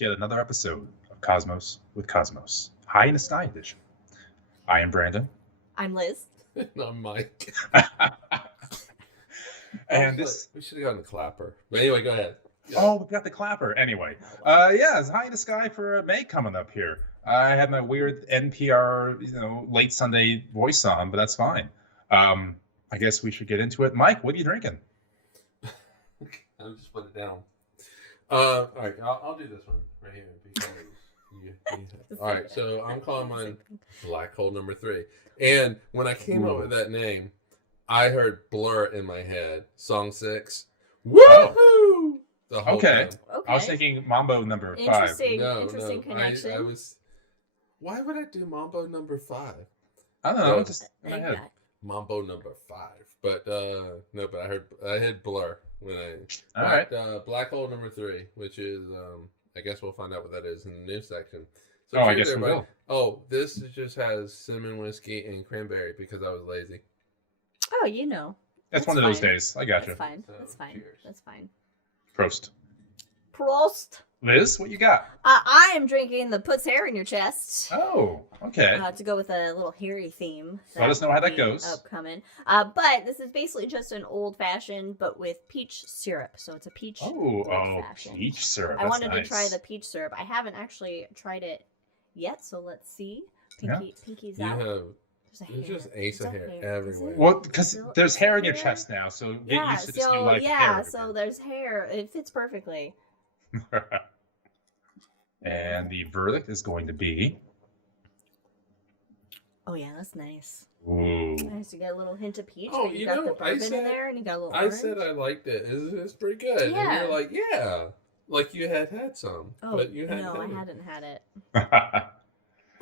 to yet another episode of Cosmos with Cosmos, High in the Sky edition. I am Brandon. I'm Liz. And I'm Mike. And this... we should have gotten a clapper. But anyway, go ahead. Yeah. Oh, we got the clapper. Anyway, it's High in the Sky for May coming up here. I had my weird NPR, late Sunday voice on, but that's fine. I guess we should get into it. Mike, what are you drinking? I'll just put it down. All right, I'll do this one right here because all right, so I'm calling mine Black Hole Number 3. And when I came up with that name, I heard Blur in my head. Song 6. Woohoo! The whole Okay. time. I was thinking Mambo number 5. Interesting connection. I was. Why would I do Mambo number 5? I don't know. Just in my head. Mambo number 5. But no, but I had Blur when I. All right. Black Hole Number 3, which is I guess we'll find out what that is in the news section. So I guess we will. Oh, this just has cinnamon whiskey and cranberry because I was lazy. Oh, That's one of those days. I got you. That's fine. So, That's fine. cheers. That's fine. Prost. Prost. Liz, what you got? I am drinking the puts hair in your chest. Oh, okay. To go with a little hairy theme. Let us know how that goes. Upcoming. But this is basically just an old fashioned, but with peach syrup. So it's a peach. Peach syrup. I wanted nice. to try the peach syrup. I haven't actually tried it yet, so let's see. Pinky's out. There's just ace of hair everywhere. Well, because there's hair in your chest now, so get used to this new life. Yeah, so there's hair. It fits perfectly. And the verdict is going to be... Oh, yeah, that's nice. Ooh. Nice. You got a little hint of peach. Oh, but you got the bourbon in there, and you got a little I orange. said I liked it. It's pretty good. Yeah. And you're like, yeah. Like you had some. Oh, but you hadn't no, had I it. hadn't had it.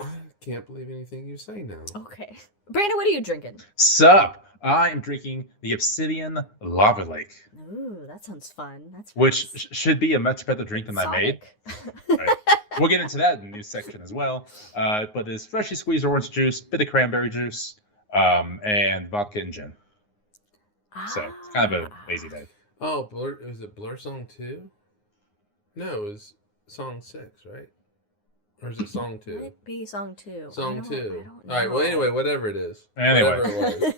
I can't believe anything you say now. Okay. Brandon, what are you drinking? Sup? I am drinking the Obsidian Lava Lake. Ooh, that sounds fun. That's Which should be a much better drink than I made. Right. We'll get into that in the news section as well. But it's freshly squeezed orange juice, bit of cranberry juice, and vodka and gin. So it's kind of a lazy day. Oh, Blur, was it Blur Song 2? No, it was Song 6, right? Or is it Song 2? Might be Song 2. Song 2. I don't know. All right, well, anyway, whatever it is. Anyway. Whatever it was.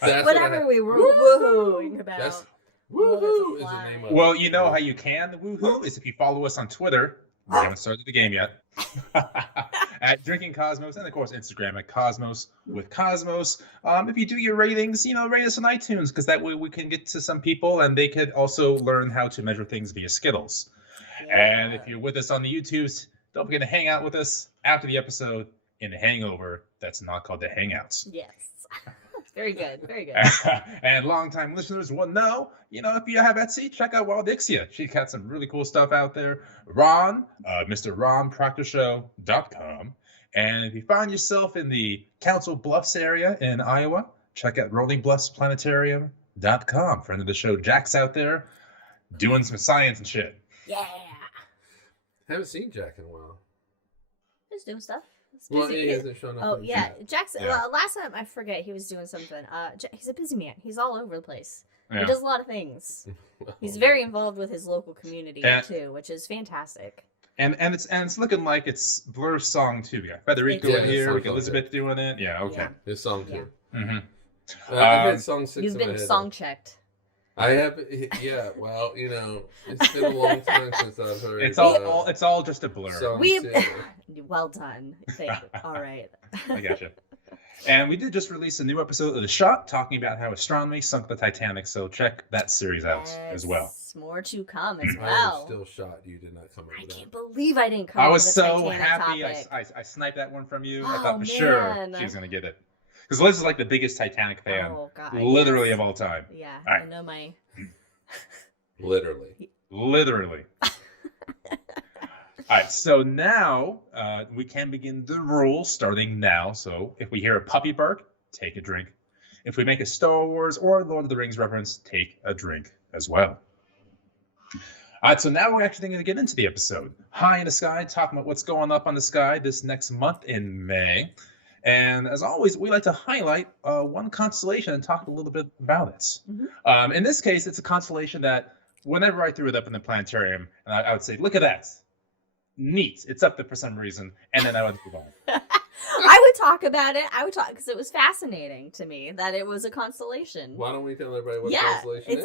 That's Whatever we were woohooing about. That's woohoo is the name of it. Well, you know how you can woohoo is if you follow us on Twitter. We haven't started the game yet. At Drinking Cosmos, and of course Instagram at Cosmos with Cosmos. If you do your ratings, rate us on iTunes, because that way we can get to some people and they could also learn how to measure things via Skittles. Yeah. And if you're with us on the YouTubes, don't forget to hang out with us after the episode in the hangover that's not called the Hangouts. Yes. Very good. Very good. And longtime listeners will know, if you have Etsy, check out Wildixia. She's got some really cool stuff out there. Ron, MrRonProctorShow.com. And if you find yourself in the Council Bluffs area in Iowa, check out RollingBluffsPlanetarium.com. Friend of the show, Jack's out there doing some science and shit. Yeah. Haven't seen Jack in a while. He's doing stuff. Well, he hasn't shown up. Oh, yeah. Jackson, last time, I forget, he was doing something. He's a busy man. He's all over the place. Yeah. He does a lot of things. He's very involved with his local community, too, which is fantastic. And it's looking like it's Blur's song, too. Yeah, Federico in here, with Elizabeth doing it. Yeah, okay. His song, too. Yeah. Mm-hmm. I've had song 6 You've been song-checked. I have, yeah. Well, it's been a long time since I've heard. It's all just a blur. Well done. All right. I gotcha. And we did just release a new episode of The Shot talking about how astronomy sunk the Titanic. So check that series out as well. More to come as well. I am still shocked you did not come up with that. I can't believe I didn't come up with that. I was so Titanic happy I sniped that one from you. I thought for sure she was going to get it. Because Liz is like the biggest Titanic fan, literally of all time. Yeah, right. I know my... Literally. All right, so now we can begin the rules starting now. So if we hear a puppy bark, take a drink. If we make a Star Wars or Lord of the Rings reference, take a drink as well. All right, so now we're actually going to get into the episode. High in the Sky, talking about what's going up on the sky this next month in May. And as always, we like to highlight one constellation and talk a little bit about it. Mm-hmm. In this case, it's a constellation that whenever I threw it up in the planetarium, and I would say, look at that. neat. It's up there for some reason, and then I would move on. I would talk about it. I would talk because it was fascinating to me that it was a constellation. Why don't we tell everybody what constellation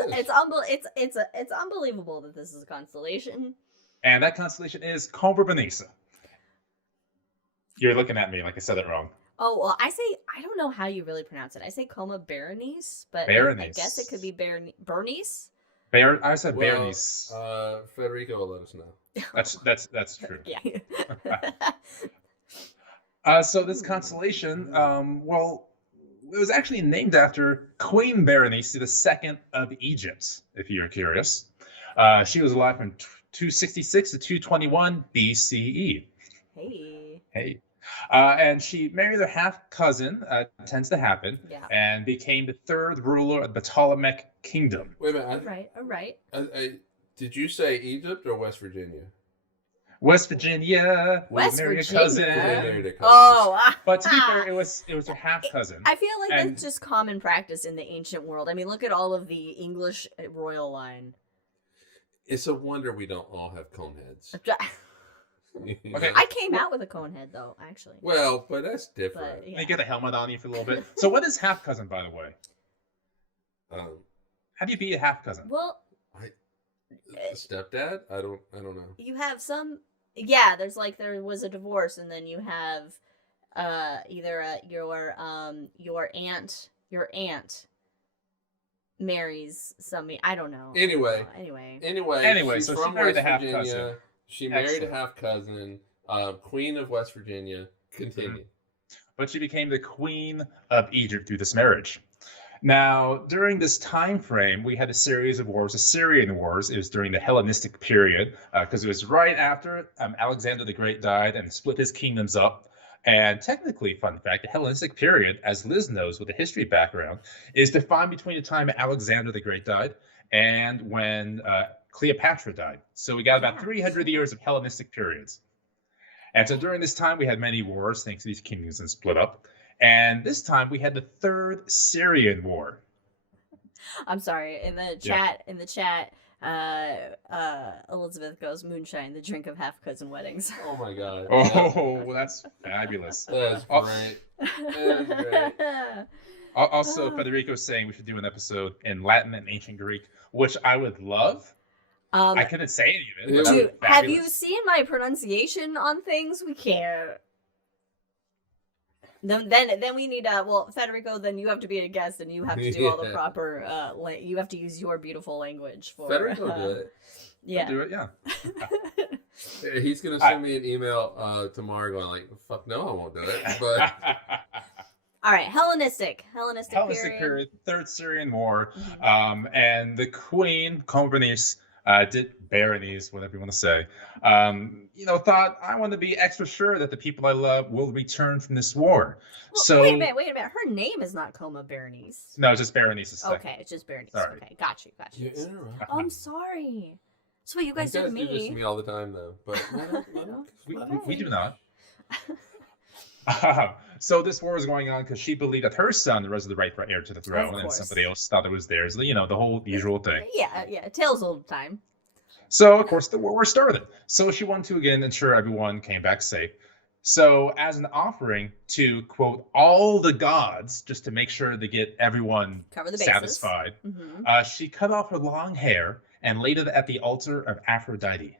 is? It's unbelievable that this is a constellation. And that constellation is Coma Berenice. You're looking at me like I said it wrong. Oh, well, I don't know how you really pronounce it. I say Coma Berenice, but I guess it could be Bernice. I said Berenice. Federico will let us know. That's true. Yeah. So this constellation, well, it was actually named after Queen Berenice II of Egypt, if you're curious. She was alive from 266 to 221 BCE. Hey. And she married her half-cousin, tends to happen, and became the third ruler of the Ptolemaic kingdom. Wait a minute. All right. Did you say Egypt or West Virginia? West Virginia. West married Virginia. a cousin. Oh. But to be fair, it was her half-cousin. I feel like that's just common practice in the ancient world. I mean, look at all of the English royal line. It's a wonder we don't all have cone heads. Okay. I came out with a cone head, though, actually. Well, but that's different. But, yeah. You get a helmet on you for a little bit. So what is half-cousin, by the way? How do you be a half-cousin? Well, stepdad? I don't know. You have some... Yeah, there was a divorce, and then you have either your aunt marries somebody. I don't know. Anyway, so she married a half-cousin. She married a half-cousin, Queen of West Virginia. Continue. But she became the Queen of Egypt through this marriage. Now, during this time frame, we had a series of wars, the Syrian Wars. It was during the Hellenistic period, because it was right after Alexander the Great died and split his kingdoms up. And technically, fun fact, the Hellenistic period, as Liz knows with a history background, is defined between the time Alexander the Great died and when Cleopatra died. So we got about 300 years of Hellenistic periods. And so during this time, we had many wars, thanks to these kingdoms and split up. And this time we had the Third Syrian War. I'm sorry. In the chat, Elizabeth goes, moonshine, the drink of half-cousin weddings. Oh my god. Oh, that's fabulous. That's great. That's great. Also, Federico's saying we should do an episode in Latin and ancient Greek, which I would love. I couldn't say any of it. Dude, have you seen my pronunciation on things? We can't. Then we need Federico. Then you have to be a guest, and you have to do all the proper. You have to use your beautiful language for. Federico do it. Yeah, I'll do it. Yeah. He's gonna send me an email tomorrow, going like, "Fuck no, I won't do it." But all right, Hellenistic period, Third Syrian War, and the Queen Berenice. Berenice, whatever you want to say, thought I want to be extra sure that the people I love will return from this war. Well, so wait a minute. Her name is not Coma Berenice. No, it's just Berenice. Okay, it's just Berenice. Sorry. Okay, got you. Oh, I'm sorry. So what you guys do to me? Do this to me all the time, though. But we do not. So this war was going on because she believed that her son was the rightful heir to the throne, and somebody else thought it was theirs. The whole usual thing. Yeah. Tales old time. So of course the war started. So she wanted to again ensure everyone came back safe. So as an offering to quote all the gods, just to make sure to get everyone satisfied, she cut off her long hair and laid it at the altar of Aphrodite.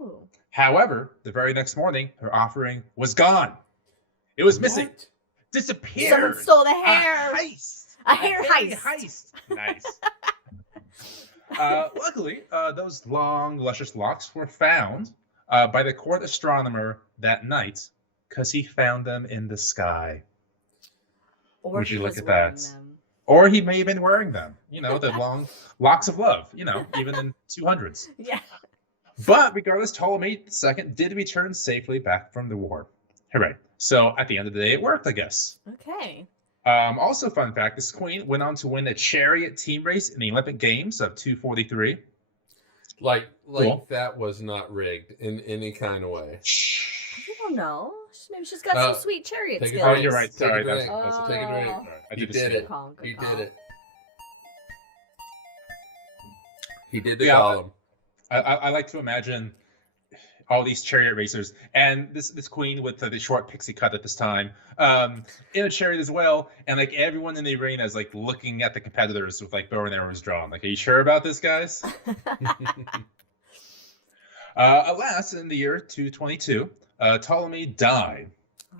Oh. However, the very next morning, her offering was gone. It was missing. Disappeared. Someone stole the hair. A hair heist. Nice. Luckily, those long, luscious locks were found by the court astronomer that night because he found them in the sky. Or would you look at that? Or he may have been wearing them. The long locks of love, even in 200s. Yeah. But regardless, Ptolemy II did return safely back from the war. Hooray. So at the end of the day, it worked, I guess. Okay. Also, fun fact, this queen went on to win a chariot team race in the Olympic Games of 243. Like cool. That was not rigged in any kind of way. I don't know. Maybe she's got some sweet chariot skills. Oh, you're right. Sorry. Take a drink. He did it. He did it. He did the column. I like to imagine all these chariot racers, and this queen with the short pixie cut at this time, in a chariot as well, and like everyone in the arena is like looking at the competitors with like bow and arrows drawn. Like, are you sure about this, guys? Alas, in the year 222, Ptolemy died.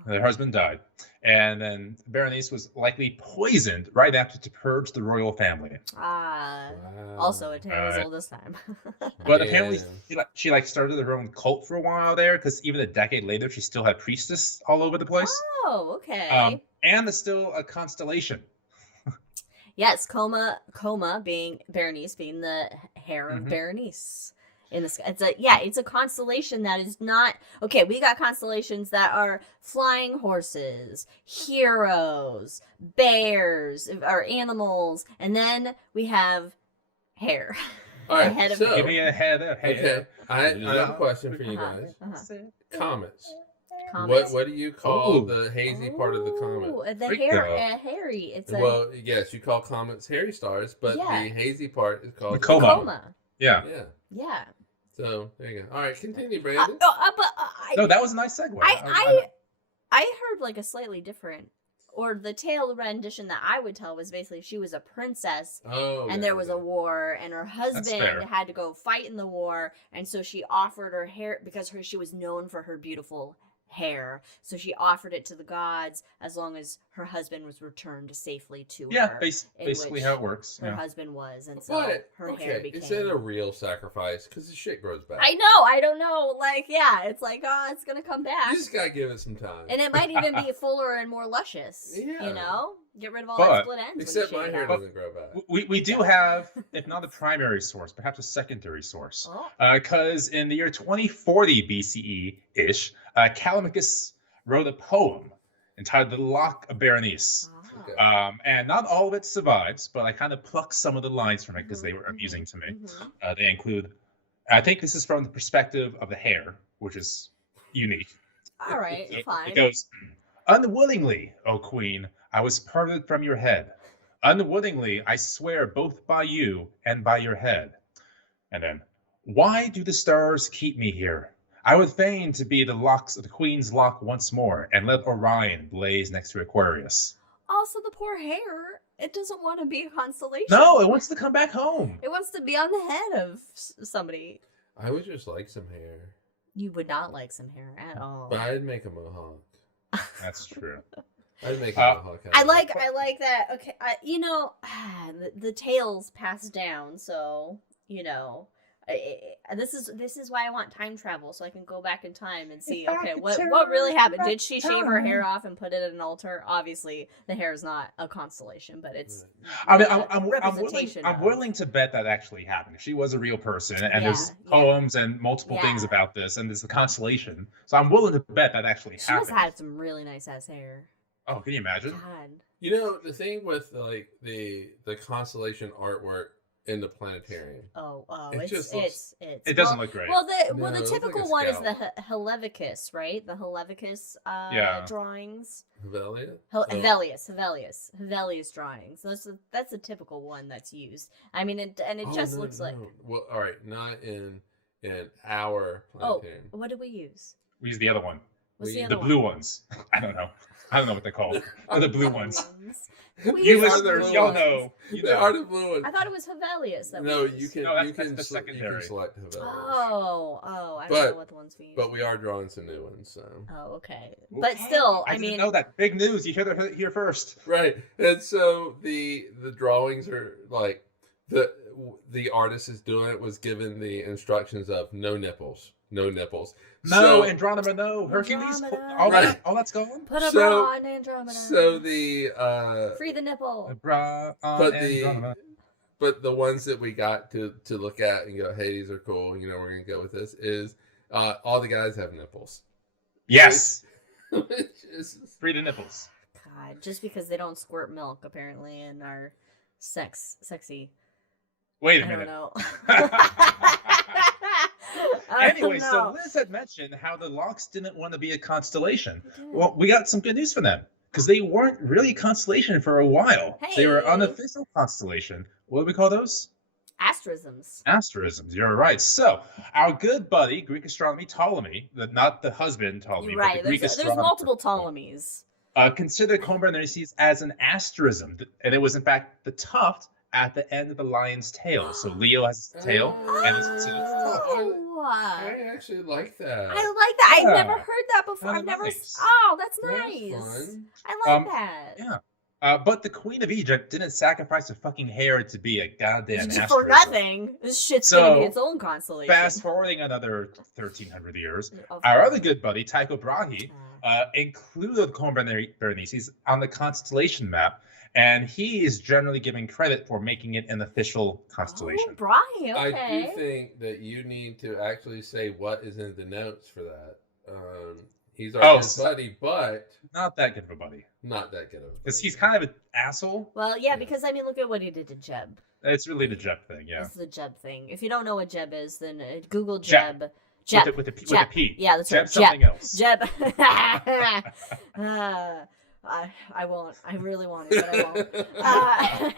Her husband died, and then Berenice was likely poisoned right after to purge the royal family. Wow. Also a tale as old as time. But apparently, she started her own cult for a while there, because even a decade later, she still had priestess all over the place. Oh, okay. And it's still a constellation. Yes, Coma being Berenice, being the hair of Berenice. In the sky. It's a constellation that is not okay. We got constellations that are flying horses, heroes, bears, or animals, and then we have hair. All right, head of so Give me a head of hair. okay, I have a question for you guys. Comets. What do you call the hazy part of the comet? The hair, hairy. It's well, yes, you call comets hairy stars, but the hazy part is called coma. Yeah. Yeah. So there you go. All right, continue, Brandon. No, that was a nice segue. I heard like a slightly different, or the tale rendition that I would tell was basically she was a princess, and there was a war, and her husband had to go fight in the war, and so she offered her hair because she was known for her beautiful hair, so she offered it to the gods as long as her husband was returned safely to her. Basically how it works. Her husband was, and so her hair became. Is it a real sacrifice? Because the shit grows back. I know. I don't know. Like, yeah, it's like, it's gonna come back. You just gotta give it some time, and it might even be fuller and more luscious. Yeah. You know, get rid of all that split ends. Except my hair doesn't grow back. We do have, if not a primary source, perhaps a secondary source, because in the year 2040 BCE ish, Callimachus wrote a poem entitled "The Lock of Berenice." And not all of it survives, but I kind of plucked some of the lines from it because they were amusing to me. They include, I think this is from the perspective of the hair, which is unique. All right, fine. It goes, "Unwillingly, O Queen, I was parted from your head. Unwillingly, I swear both by you and by your head." And then, "Why do the stars keep me here? I would fain to be the Queen's lock once more, and let Orion blaze next to Aquarius." Also, the poor hair, it doesn't want to be a constellation. No, it wants to come back home. It wants to be on the head of somebody. I would just like some hair. You would not like some hair at all. But I'd make a mohawk. That's true. I'd make a mohawk. I like that. Okay, the tales passed down, so this is why I want time travel, so I can go back in time and see, okay, what really happened. Did she shave her hair off and put it at an altar? Obviously, the hair is not a constellation, but it's. I'm willing to bet that actually happened. She was a real person, and there's poems and multiple things about this, and there's a constellation. So I'm willing to bet that actually happened. She must have had some really nice ass hair. Oh, can you imagine? God. You know, the thing with like the constellation artwork in the planetarium. It doesn't look great. Well, the typical one is the Helevicus, right? The Helevicus drawings. Hevelius drawings. That's a typical one that's used. I mean, it just looks like. Well, all right, not in our planetarium. What did we use? We used the other one. What's the other blue ones. I don't know what they're called. Or the blue ones. You listeners, y'all know. They are the blue ones. I thought it was Hevelius. You can select Hevelius. Oh, I don't know what the ones we use. But we are drawing some new ones, so. Oh, okay. But still, I mean. know that. Big news. You heard it here first. Right. And so the drawings are like, the artist is doing it was given the instructions of no nipples. No nipples. No, Andromeda, no. Hercules, all that's gone. Put a bra on Andromeda. So the free the nipple. The bra on Andromeda. But the ones that we got to look at and go, hey, these are cool. We're gonna go with this. Is all the guys have nipples? Yes. Free the nipples. God, just because they don't squirt milk apparently and are sexy. Wait a minute. I don't know. Anyway, so Liz had mentioned how the Locks didn't want to be a constellation. Well, we got some good news for them because they weren't really a constellation for a while. Hey. They were unofficial constellation. What do we call those? Asterisms. Asterisms, you're right. So, our good buddy, Greek astronomy Ptolemy, not the husband Ptolemy, You're but right. the Greek There's astronomer, multiple Ptolemies. considered Combinaries as an asterism, and it was in fact the tuft at the end of the lion's tail. So Leo has his tail, and it's considered the tuft. I actually like that. I like that. I've never Yeah. heard that before. That's I've never. nice. Oh, that's That's nice. fun. I like that. Yeah. But the Queen of Egypt didn't sacrifice her fucking hair to be a goddamn asterism. For nothing. This shit's So, gonna be its own constellation. Fast forwarding another 1,300 years, Of our course. other good buddy, Tycho Brahe, included Berenices on the constellation map, and he is generally given credit for making it an official constellation. Oh, Brahe, okay. I do think that you need to actually say what is in the notes for that. He's our good buddy, but Not that good of a buddy. not that good of a buddy. Because he's kind of an asshole. Well, yeah, because I mean, look at what he did to Jeb. It's really the Jeb thing, yeah. It's the Jeb thing. If you don't know what Jeb is, then Google Jeb. Jeb. Jeb. With a Jeb. P. Yeah, that's right. Jeb something else. Jeb. I won't. I really want to, but I won't.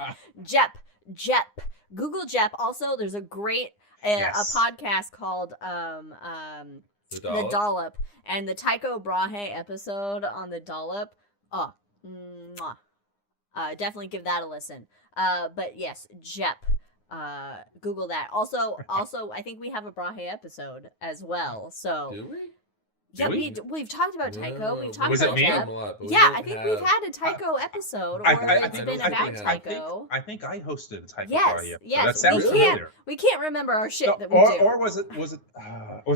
Jep. Google Jep. Also, there's a great a podcast called The Dollop, and the Tycho Brahe episode on the Dollop. Oh, definitely give that a listen. But yes, Jep. Google that. Also, I think we have a Brahe episode as well. So Do we? yeah, Do we've talked about Tycho. We've talked Was it about me? Jeb. Yeah, I think we've had a Tycho episode, or it's been about Tycho. I think I hosted a Tycho Yes, Brahe episode. yes, That sounds we familiar. We can't remember our shit No, that we do. or was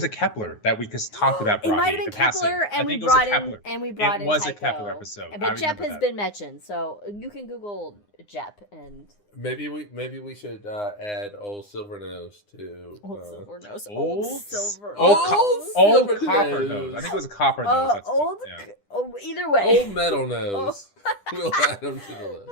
it Kepler that we just talked about? It Brahe, might have been the passing? Kepler, I and we think it was a brought in Kepler. Tycho. It was a Kepler episode. I But Jep remember has that. been mentioned, so you can Google Jep and Maybe we should add old Silvernose to old silver nose. Old Silver. Old Silver copper nose. nose. I think it was a copper nose. That's Old. yeah. Oh, either way. Old Metal Nose. We'll add them to the list.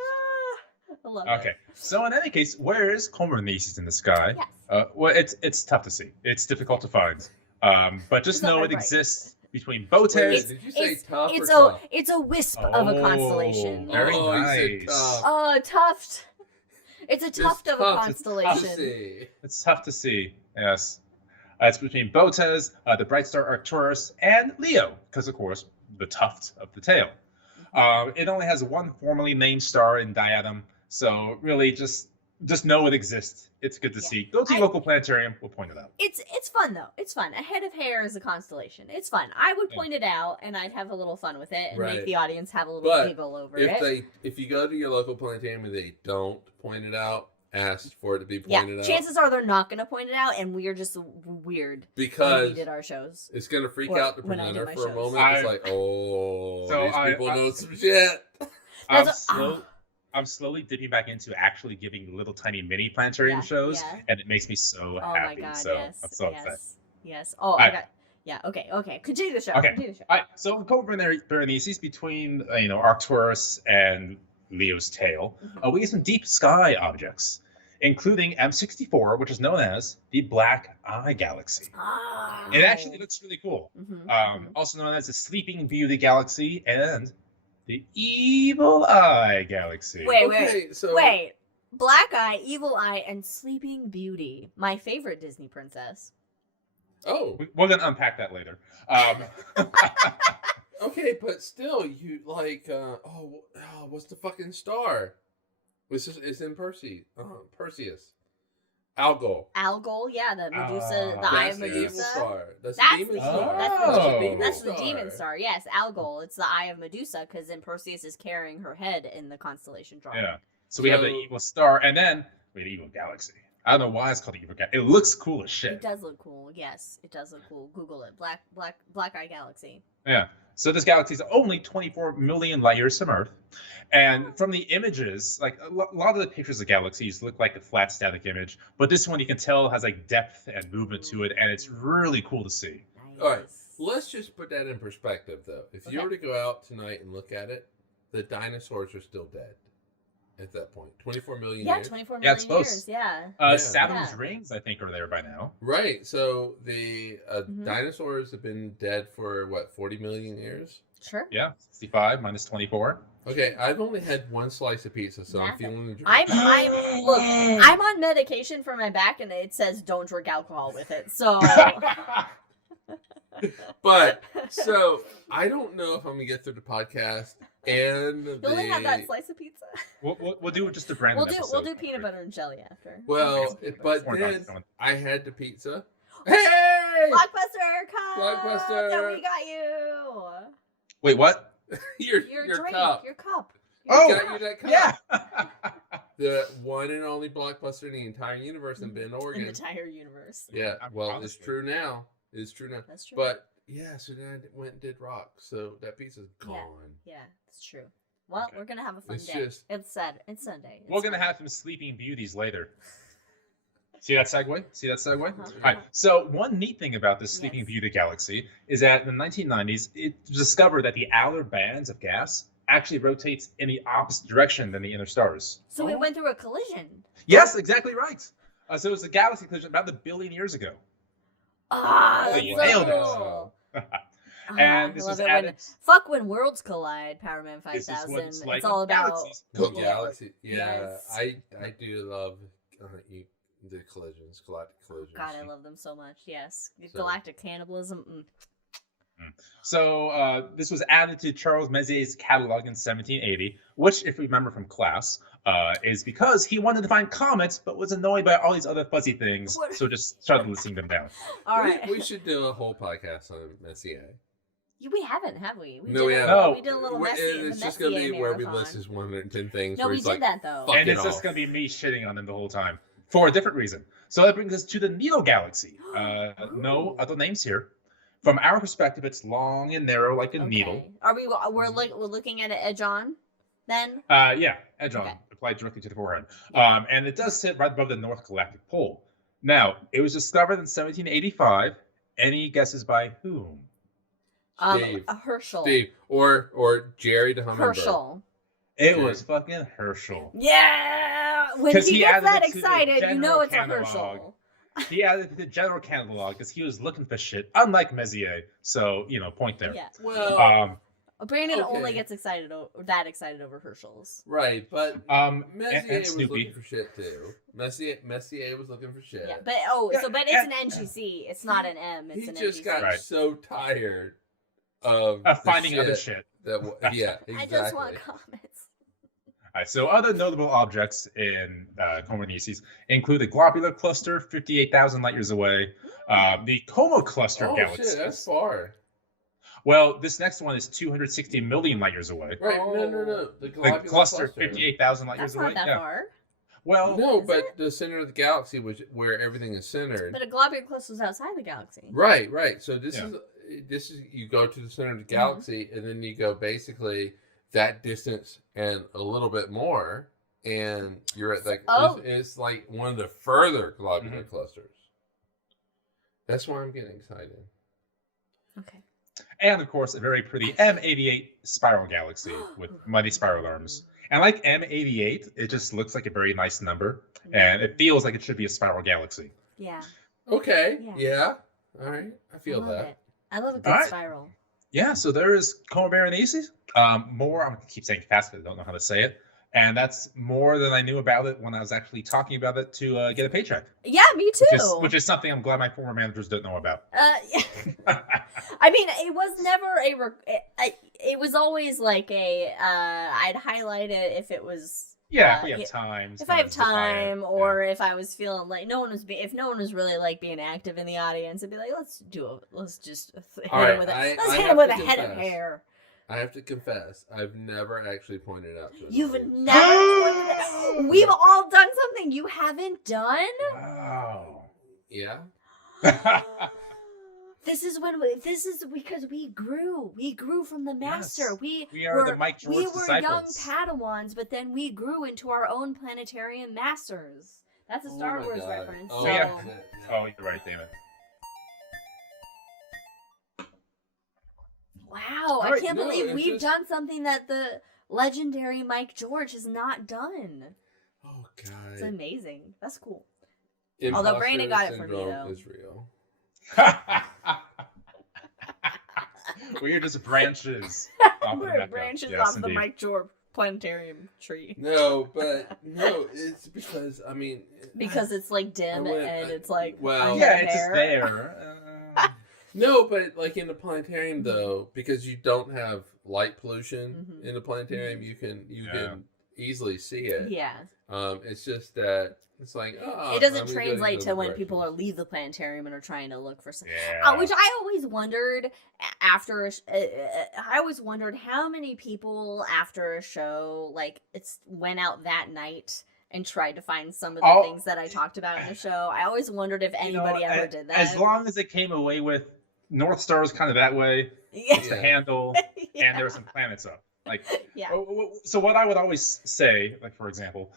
I love Okay, so in any case, where is Combinaries in the sky? Yes. Well, it's tough to see. It's difficult to find. But just It's not know it right. exists between Wait, Botes. did you say tough or It's tough? it's a wisp of a constellation. Very Oh, you said nice. tough. Oh, tuft. It's a tuft of a tough to constellation. see. It's tough to see. Yes, it's between Botes, the bright star Arcturus, and Leo, because of course the tuft of the tail. It only has one formally named star in diadem, so really just know it exists. It's good to see. Go to your local planetarium. We'll point it out. It's fun though. It's fun. A head of hair is a constellation. It's fun. I would point it out, and I'd have a little fun with it, and Right. make the audience have a little But giggle over it. If you go to your local planetarium and they don't point it out, ask for it to be pointed out. Chances are they're not going to point it out, and we're just weird when because we did our shows. it's gonna freak Or out the when I did presenter my for a shows. moment. It's like, oh, So these people I- know some shit. I'm slowly dipping back into actually giving little tiny mini planetarium shows, and it makes me so Oh happy. my god! So yes. I'm so upset. Yes. Oh, Alright. I got. Yeah. Okay. Continue the show. Okay. Continue the show. All right, so Berenices between Arcturus and Leo's tail, we get some deep sky objects, including M64, which is known as the Black Eye Galaxy. Oh. It actually looks really cool. Also known as the Sleeping Beauty Galaxy and the Evil Eye Galaxy. Wait. Black Eye, Evil Eye, and Sleeping Beauty. My favorite Disney princess. Oh, We're gonna unpack that later. okay, but still, you like, what's the fucking star? It's in Perseus. Algol. Algol, yeah, the Medusa, the Eye of That's the evil Medusa. star. That's That's the demon the star. That's the demon star. Yes, Algol. It's the Eye of Medusa, because then Perseus is carrying her head in the constellation drawing. Yeah. So we have the evil star, and then we have the evil galaxy. I don't know why it's called the evil galaxy. It looks cool as shit. It does look cool. Yes, it does look cool. Google it. Black Eye Galaxy. Yeah. So this galaxy is only 24 million light years from Earth, and from the images, like a lot of the pictures of galaxies look like a flat static image, but this one you can tell has like depth and movement to it, and it's really cool to see. Nice. All right, let's just put that in perspective, though. If you were to go out tonight and look at it, the dinosaurs are still dead at that point. 24 million years. 24 Yeah, it's million close. years. Yeah. Saturn's rings, I think, are there by now. Right. So the dinosaurs have been dead for, 40 million years? Sure. Yeah, 65 minus 24. Okay, I've only had one slice of pizza, so I'm Nothing. feeling the drink. I'm on medication for my back, and it says don't drink alcohol with it. So, But so I don't know if I'm gonna get through the podcast and you only had that slice of pizza. We'll do just a random episode. We'll do peanut butter and jelly after. Well, but We're then not. I had the pizza. Hey! Blockbuster, come! Blockbuster! So we got you. Wait, what? your drink, cup. your cup. Oh, Got you that cup. Yeah. The one and only Blockbuster in the entire universe in Bend, In Oregon. the entire universe. Yeah, well, Honestly. it's true now. It's true now. That's true. But yeah, so then I went and did rock. So that pizza's gone. Yeah, it's true. Well, Okay. we're gonna have a fun It's day. just- It's Saturday. It's Sunday. We're gonna have some sleeping beauties later. See that segue? Uh-huh. All right. So one neat thing about this Sleeping Yes. Beauty galaxy is that in the 1990s, it was discovered that the outer bands of gas actually rotates in the opposite direction than the inner stars. So we went through a collision. Yes, exactly right. So it was a galaxy collision about 1 billion years ago. Ah, Oh, that's you so nailed it. cool. And I this love was it added. fuck when worlds collide. Power Man This is 5000. what it's like It's all with about galaxies. The Yeah. galaxy. Yeah, Yes. I do love the collisions, galactic collisions. God, I love them so much. Yes, So- galactic cannibalism. So this was added to Charles Messier's catalog in 1780, which, if we remember from class, is because he wanted to find comets, but was annoyed by all these other fuzzy things, What? so just started listing them down. All right, We should do a whole podcast on Messier. we haven't, have we? No, we haven't. No. We did a little We're- messy. and it's the just gonna be Messier where we marathon. list his 110 things. No, where we he's did like, that though. fuck And it it's just off. going to be me shitting on them the whole time for a different reason. So that brings us to the Needle Galaxy. No other names here. From our perspective, it's long and narrow like a needle. Okay. Are we? We're looking at it edge on, then. Yeah, edge on, Okay. applied directly to the forehead. And it does sit right above the North Galactic Pole. Now, it was discovered in 1785. Any guesses by whom? Steve. Herschel. Steve or Jerry the Hummingbird. Herschel. It Okay. was fucking Herschel. Yeah. When 'Cause he he gets added that it to the excited, you know general it's a catalog. Herschel. He added it to the general catalog because he was looking for shit, unlike Messier. So, point there. Yeah. Well, Brandon Okay. only gets excited over Herschel's. right, but And Messier was Snoopy. looking for shit too. Messier was looking for shit. Yeah, but Yeah, but it's an NGC. It's not an M. It's He an just NGC. got Right. so tired of the finding other shit shit. that yeah, exactly. I just want comments. All right, so other notable objects in Copernicus include the globular cluster, 58,000 light years away, the Como cluster of Oh galaxies. shit, that's far. Well, this next one is 260 million light years away. Right? No. The The globular cluster, 58,000 light That's years away. not that Yeah. far. Well, No, Is but it? the center of the galaxy, which where everything is centered. But a globular cluster is outside the galaxy. Right. So this Yeah. is you go to the center of the galaxy, and then you go basically that distance and a little bit more, and you're at like Oh. it's like one of the further globular Mhm. clusters. That's why I'm getting excited. Okay. and of course, a very pretty M88 spiral galaxy with mighty spiral arms. And like M88, it just looks like a very nice number, and it feels like it should be a spiral galaxy. Yeah. Okay. Yeah. Yeah. All right. I feel I love that. it. I love a good Alright. spiral. Yeah, so there is Como Berenices. More, I'm going to keep saying fast because I don't know how to say it. And that's more than I knew about it when I was actually talking about it to get a paycheck. Yeah, me too. Which is something I'm glad my former managers don't know about. Yeah. I mean, it was never it was always like a I'd highlight it if it was Yeah, if we have time. if I have sometimes to buy it. time, or if I was feeling like if no one was really like being active in the audience, I'd be like, let's just hit All him right, with I let's hit have him with to a head of confess. hair. I have to confess, I've never actually pointed out to an You've audience. never pointed it. We've all done something you haven't done. Wow. Yeah. This is because we grew from the master. Yes. We are the Mike George we were young disciples. Padawans, but then we grew into our own planetarium masters. That's a Star Oh my Wars God. reference. Oh, so yeah. shit. Oh, you're right, damn it. wow, I Alright, can't no, believe it's we've just- done something that the legendary Mike George has not done. Oh It's god. amazing. That's cool. Imposter Although Brandon got it for me, syndrome though. is real. We are just branches. Off the We're Mecca. branches Yes, off the indeed. Mike George. planetarium tree. No, it's because I mean, Because it's like dim and it's like well, a Yeah, head of it's just hair. there. no, but like in the planetarium though, because you don't have light pollution Mhm. in the planetarium, you can easily see it. Yeah. It's just that it's like It doesn't translate to when people are leave the planetarium and are trying to look for something. Which I always wondered after. I always wondered how many people after a show went out that night and tried to find some of the things that I talked about in the show. I always wondered if anybody ever did that. As long as it came away with North Star is kind of that way. Yeah. It's the handle, Yeah. and there were some planets up. Like, Yeah. So what I would always say, like for example,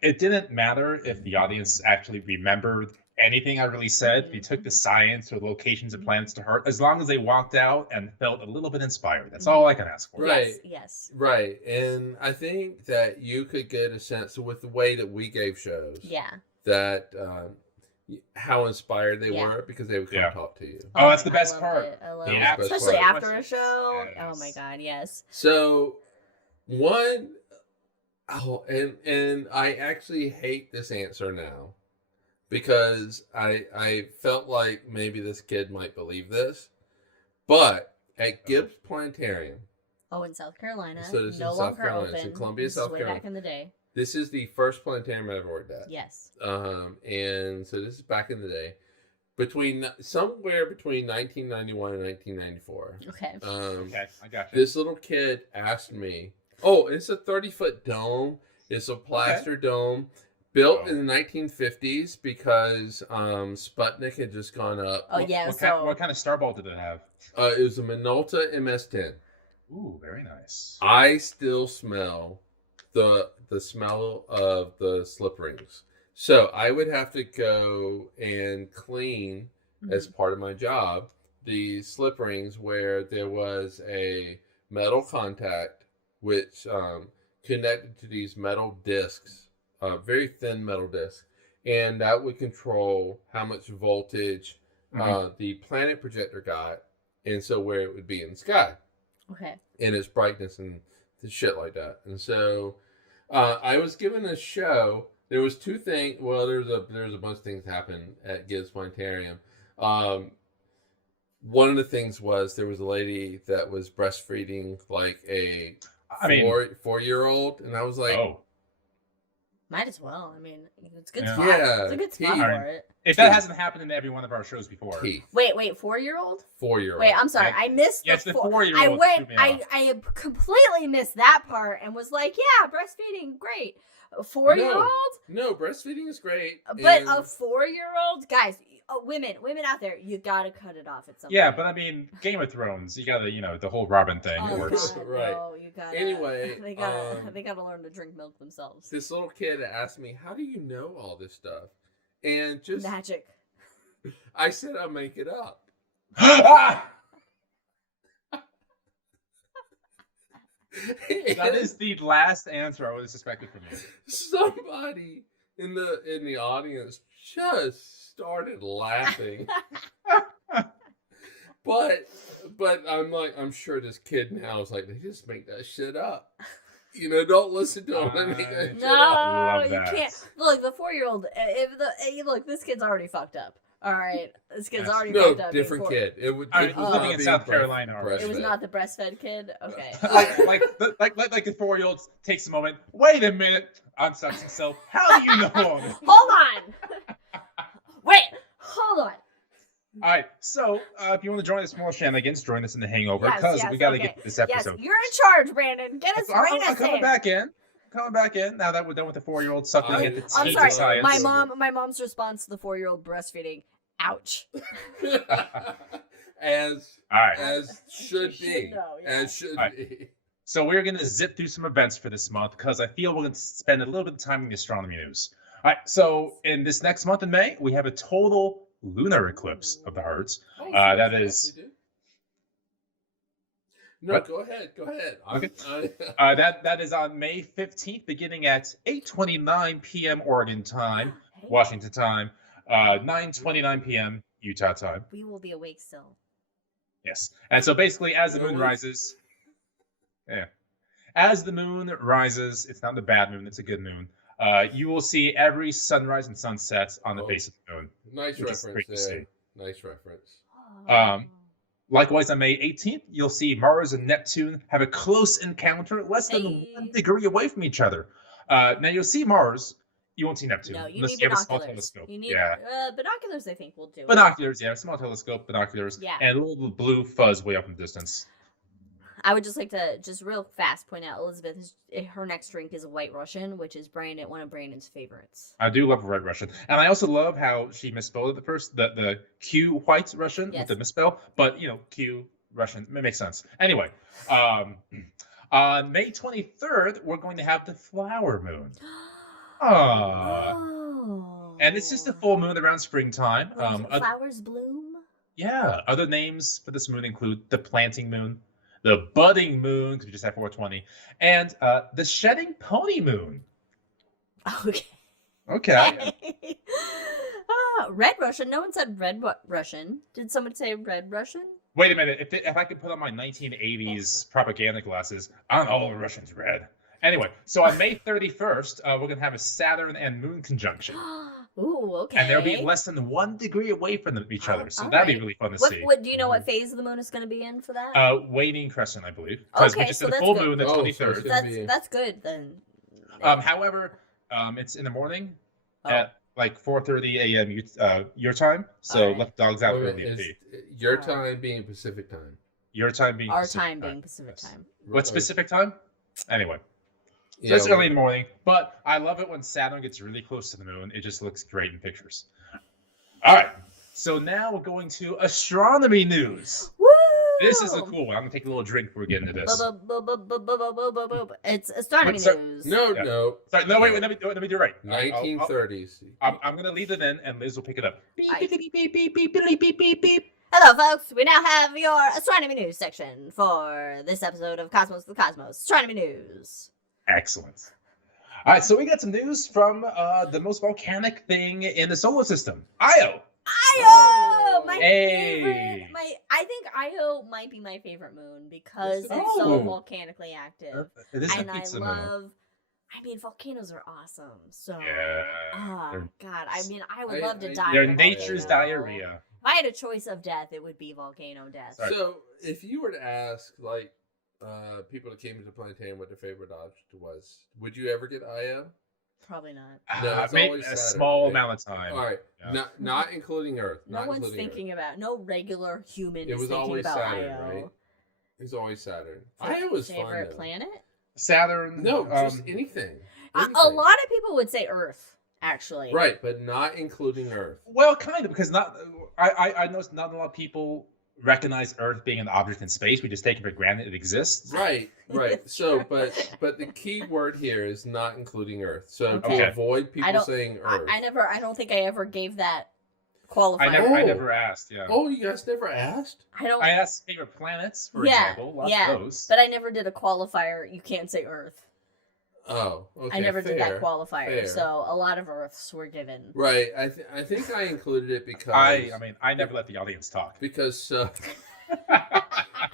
it didn't matter if the audience actually remembered anything I really said. If you took the science or locations of planets to heart, as long as they walked out and felt a little bit inspired. That's all I can ask for. Right. Yes. Right. And I think that you could get a sense with the way that we gave shows. Yeah. That how inspired they were because they would come talk to you. Oh, that's the best part. I love Yeah, it. Especially part. after a show. Yes. Oh my god, yes. So and I actually hate this answer now because I felt like maybe this kid might believe this, but at Gibbs Planetarium. Oh, in South Carolina. So this is no in South longer Carolina. open. It's in Columbia, This is South way Carolina. back in the day. This is the first planetarium I ever worked at. Yes. And so this is back in the day, somewhere between 1991 and 1994. Okay. Okay, I got you. This little kid asked me, "Oh, it's a 30-foot dome. It's a plaster dome built in the 1950s because Sputnik had just gone up. Oh yeah. What kind of starball did it have? It was a Minolta MS-10. Ooh, very nice. I still smell the smell of the slip rings. So I would have to go and clean as part of my job the slip rings where there was a metal contact which connected to these metal discs, very thin metal discs, and that would control how much voltage the planet projector got, and so where it would be in the sky. Okay. And its brightness and shit like that. And so I was given a show. There was two things. Well, there's a bunch of things happen at Gibbs Planetarium. One of the things was there was a lady that was breastfeeding like a 4-year-old, and I was like, oh, might as well. I mean, it's good Yeah. spot. Yeah, It's a good spot teeth. for it. if that hasn't happened in every one of our shows before. teeth. Wait, 4-year-old? 4-year-old. Wait, I'm sorry. Yeah. I missed Yeah, it's the the 4. 4-year-old. I completely missed that part and was like, yeah, breastfeeding, great. A 4-year-old? No, breastfeeding is great. But and- a 4-year-old? Guys, women out there, you gotta cut it off at some Yeah, point. but I mean, Game of Thrones, you gotta, the whole Robin thing Oh, works. God, Right. no, you gotta, Anyway, they gotta learn to drink milk themselves. This little kid asked me, "How do you know all this stuff?" And just Magic. I said, "I make it up." Ah! That is the last answer I would have suspected from you. Somebody in the audience just started laughing. but I'm sure this kid now is like, they just make that shit up. Don't listen to them. They make that shit No, up. Love you that. can't. Look, the 4-year-old. Look, this kid's already fucked up. All right, this kid's already No, fucked up. different before. kid. It would. I it was was living not in being South Carolina. It was breastfed. not the breastfed kid. Okay. like the 4-year-old takes a moment. Wait a minute. Unsucks himself. How do you know all this? Hold on. Wait. Hold on. All right. So, if you want to join the small shenanigans, join us in the hangover Yes, because yes, we got to okay. get to this Yes, episode. you're in charge, Brandon. Get us. Rein I'm us coming in. back in. Coming back in. Now that we're done with the 4-year-old suckling at the I'm teeth sorry. of science. My mom's response to the 4-year-old breastfeeding. Ouch. as All right. as should You be. should know, yeah. As should Right. be. So we're going to zip through some events for this month because I feel we're going to spend a little bit of time in the astronomy news. All right. So in this next month in May, we have a total lunar eclipse of the hearts. Oh, That yes, is- we do. No, What? go ahead. Okay. That is on May 15th, beginning at 8:29 p.m. Oregon time, Hey, Washington time, 9:29 p.m. Utah time. we will be awake still. Yes. And so basically, as the No moon worries. rises, yeah, As the moon rises, it's not the bad moon, it's a good moon. You will see every sunrise and sunset on the face of the moon. Nice which is reference great to there. see. Nice reference. Um, Likewise, on May 18th, you'll see Mars and Neptune have a close encounter, less than Hey. 1 degree away from each other. Now you'll see Mars. You won't see Neptune No, you unless need you have a small binoculars. telescope. You need Yeah, binoculars. I think will do. binoculars. Yeah, small telescope, binoculars, Yeah. and a little blue fuzz way up in the distance. I would just like to real fast point out Elizabeth. Her next drink is a White Russian, which is one of Brandon's favorites. I do love Red Russian, and I also love how she misspelled it the Q White Russian Yes. with the misspell, but Q Russian, it makes sense. Anyway, on May 23rd, we're going to have the flower moon. Oh. And it's just a full moon around springtime. Like flowers bloom. Yeah, other names for this moon include the planting moon, the budding moon, because we just had 420, and the shedding pony moon. Okay. Okay. Red Russian. No one said Red Russian. Did somebody say Red Russian? Wait a minute. If I could put on my 1980s propaganda glasses, aren't all the Russians red? Anyway, so on May 31st, we're going to have a Saturn and moon conjunction. Ooh, okay. And they'll be less than 1 degree away from each other. So all that'd be right. really fun to What see. do you know what phase of the moon is going to be in for that? Waning crescent, I believe. Because we Okay, just so did a that's full good. moon the Oh, so 23rd. it's gonna be- That's good then. However, it's in the morning at like 4:30 a.m. Your time. So Alright. let the dogs out Wait, early. is Pete. your time being Pacific time? Your time being Our Pacific time being Pacific Yes. time. What's Pacific time? Anyway, so Yeah, it's early in the morning, but I love it when Saturn gets really close to the moon. It just looks great in pictures. All right, so now we're going to astronomy news. Woo! This is a cool one. I'm gonna take a little drink before we get into this. It's astronomy Wait, news. No, Yeah. no. Sorry, no, wait, let me do it right. 1930s. I'm gonna leave it in, and Liz will pick it up. Beep, beep, beep, beep, beep, beep, beep, beep, beep, beep. Hello, folks. We now have your astronomy news section for this episode of Cosmos the Cosmos. Astronomy news. Excellent. All right, so we got some news from the most volcanic thing in the solar system, Io. Io, my Hey. favorite. I think Io might be my favorite moon because Oh. it's so volcanically active, It is and a I pizza moon. love. I mean, volcanoes are awesome. So, Yeah. oh God, I mean, I would I- love to I- die. They're in a nature's volcano. diarrhea. If I had a choice of death, it would be volcano death. Sorry. So, if you were to ask, like, people that came to the planetarium what their favorite object was, would you ever get Io? Probably not. No, it's Maybe always a Saturn, small right? amount of time. All right, Yeah. not including Earth. No not one's including thinking Earth. about. No regular human It is was thinking always about Saturn, Io. right? It was always Saturn. Favorite- Io was fun favorite though. planet. Saturn. No, just anything. A Anything. lot of people would say Earth, actually. Right, but not including Earth. Well, kind of, because I noticed not a lot of people recognize Earth being an object in space. We just take it for granted it exists. Right, right. It's So, true. but the key word here is not including Earth. So Okay. to avoid I people don't- saying Earth. I don't think I ever gave that qualifier. I Oh. never asked. Yeah. Oh, you guys never asked? I don't. I asked favorite planets, for Yeah, example. Lots yeah, of those. but I never did a qualifier. You can't say Earth. Oh, okay. I never did that fair, qualifier. fair. So a lot of Earths were given. Right. I think I included it because I mean, I never let the audience talk. because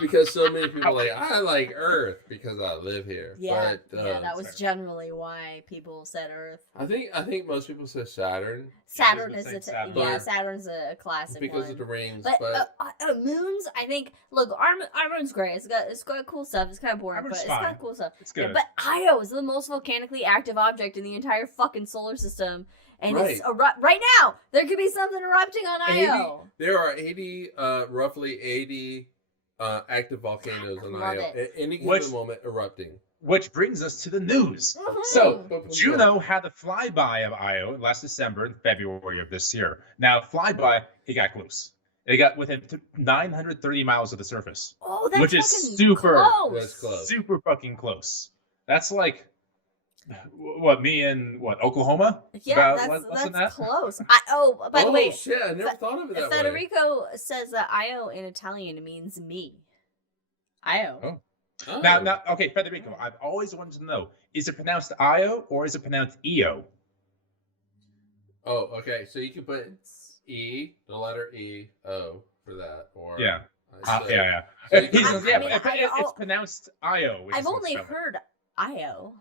because so many people are like I like Earth because I live here. Yeah, But, yeah, that was generally why people said Earth. I think most people say Saturn Saturn Yeah, is it's a Saturn. yeah, But- Saturn's a classic because one. of the rings. But But moons, I think. Look, our moon's great. It's got cool stuff. It's kind of boring, Our moon's but it's fine. got cool stuff. It's Yeah, good. but Io is the most volcanically active object in the entire fucking solar system, and it's right now. There could be something erupting on 80 Io. there are roughly 80 active volcanoes on Love Io it. at any given Which- moment erupting. Which brings us to the news. Mhm. So, Juno had a flyby of Io last December and February of this year. Now, flyby, it got close. It got within 930 miles of the surface. Oh, that's which is fucking super- close. That's close. Super fucking close. That's like, what, me and, Oklahoma? Yeah, About less than that's that? close. By the way, shit! I never thought of it that way. Federico says that Io in Italian means me. Io. Oh. Oh. Now, okay, Federico, I've always wanted to know, is it pronounced Io or is it pronounced Io? Oh, okay. So you can put E, the letter E, O for that, or Yeah. so- Yeah. so you He can- says, yeah, I mean, but I've it's pronounced Io. which I've is what's only spelled. heard Io.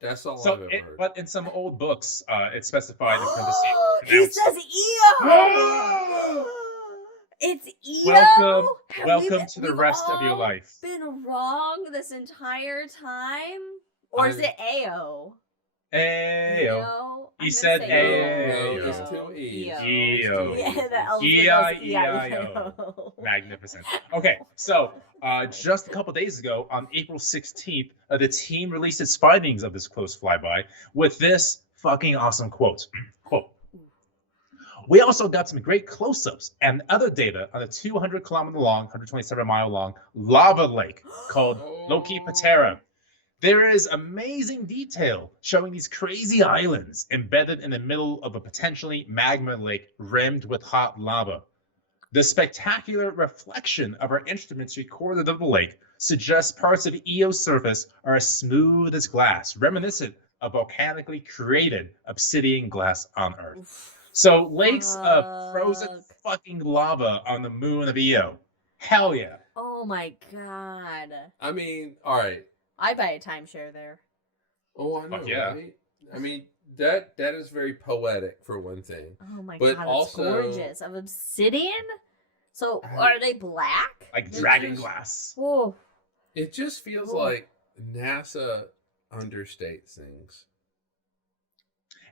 That's all So, I've ever heard. but in some old books, it's specified in parentheses. He pronounced- says Io. It's Io. Welcome to the We've rest of your all life. Been wrong this entire time, or is it Ao? Ayo. I'm He gonna said say Ayo. No, it's two E's. Eo. Yeah, the elf E-I-E-I-O. Magnificent. Okay, so just a couple days ago, on April 16th, the team released its findings of this close flyby with this fucking awesome quote. Quote. We also got some great close-ups and other data on a 200-kilometer long, 127-mile long lava lake called Loki Patera. There is amazing detail showing these crazy islands embedded in the middle of a potentially magma lake rimmed with hot lava. The spectacular reflection of our instruments recorded of the lake suggests parts of Eo's surface are as smooth as glass, reminiscent of volcanically created obsidian glass on Earth. So lakes of frozen fucking lava on the moon of Io. Hell yeah. Oh my god. I mean, all right. I'd buy a timeshare there. Oh, I know, Fuck yeah. right? I mean, that is very poetic for one thing. Oh my But god, that's also- gorgeous. Of obsidian? So are they black? Like They're dragon just- glass. Whoa. It just feels Ooh. like NASA understates things.